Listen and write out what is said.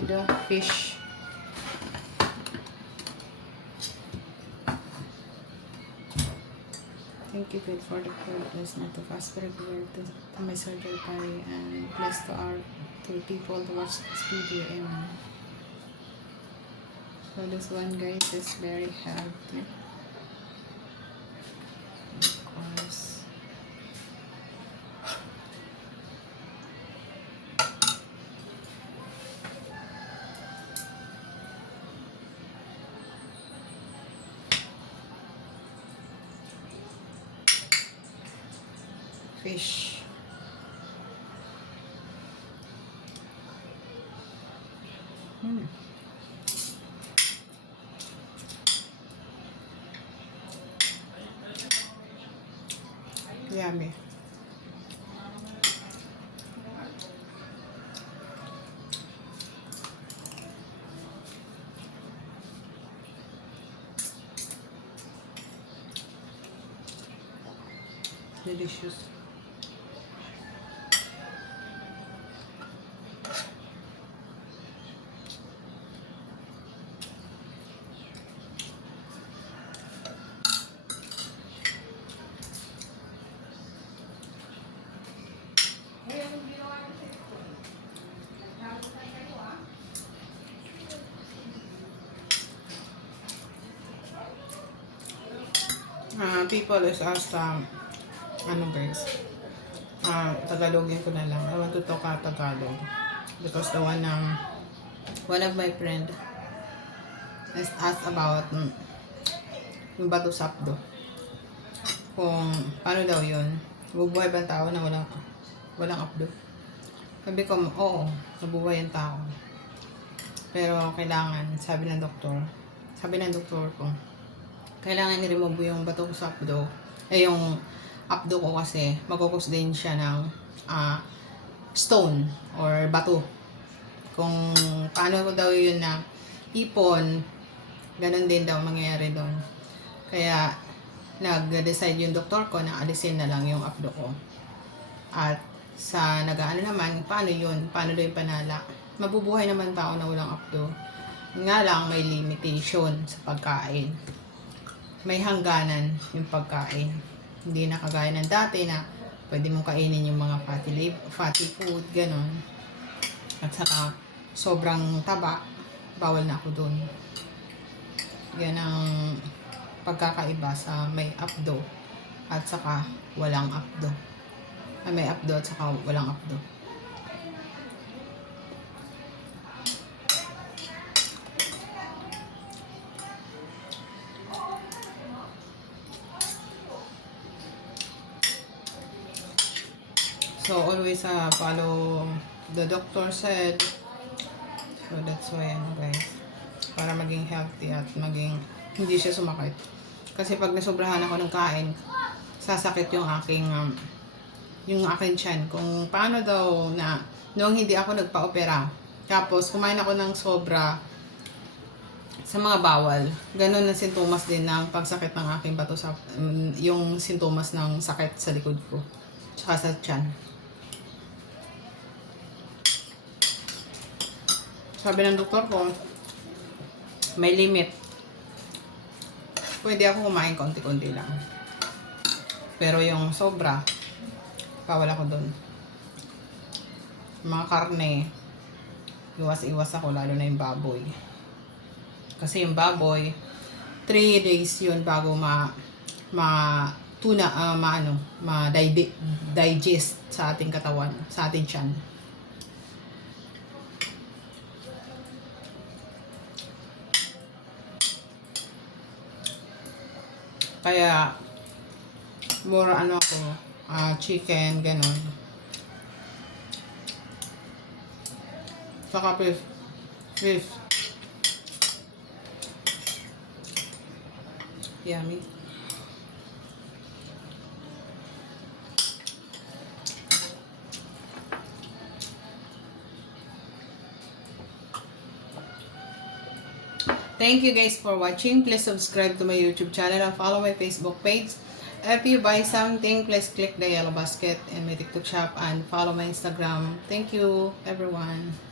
food, fish. Thank you, God, for the food. Bless not to fast for to my surgery party, and bless to the people to watch this video. Amen. So this one, guys, is very healthy. Of course. Fish. Yummy. Delicious. People is asked, ano guys, Tagalogin ko na lang. I want to talk Tagalog. Because the one of my friend is asked about yung bato sapdo. Kung paano daw yun. Bubuhay ba ang tao na walang apdo? Sabi ko, oo, nabubuhay ang tao. Pero kailangan, sabi ng doktor ko, kailangan i-remove yung bato sa apdo. Yung apdo ko kasi magkukos din siya ng stone or bato. Kung paano ko daw yun na ipon, ganun din daw mangyayari doon. Kaya nag-decide yung doktor ko na alisin na lang yung apdo ko. At sa nag-ano naman, paano yun? Paano daw yung panala? Mabubuhay naman tao na walang apdo. Nga lang may limitation sa pagkain. May hangganan yung pagkain. Hindi na kagaya ng dati na pwede mong kainin yung mga fatty food, ganon. At saka sobrang taba, bawal na ako dun. Yan ang pagkakaiba sa may apdo at saka walang apdo. May apdo at saka walang apdo. So always follow the doctor said. So that's why guys, para maging healthy at maging hindi siya sumakit. Kasi pag nasobrahan ako ng kain, sasakit yung aking tiyan. Kung paano daw na noong hindi ako nagpa-opera, tapos kumain ako ng sobra sa mga bawal. Ganun ang sintomas din ng pagsakit ng aking bato sa yung sintomas ng sakit sa likod ko. Tsaka sa tiyan. Sabi ng doktor ko, may limit. Pwede ako kumain konti-konti lang. Pero yung sobra, bawal ako dun. Mga karne, iwas-iwas ako, lalo na yung baboy. Kasi yung baboy, 3 days yun bago digest sa ating katawan, sa ating tiyan. Kaya, more chicken, ganon. Saka beef. Yummy. Thank you guys for watching. Please subscribe to my YouTube channel and follow my Facebook page. If you buy something, please click the yellow basket in my TikTok shop and follow my Instagram. Thank you, everyone.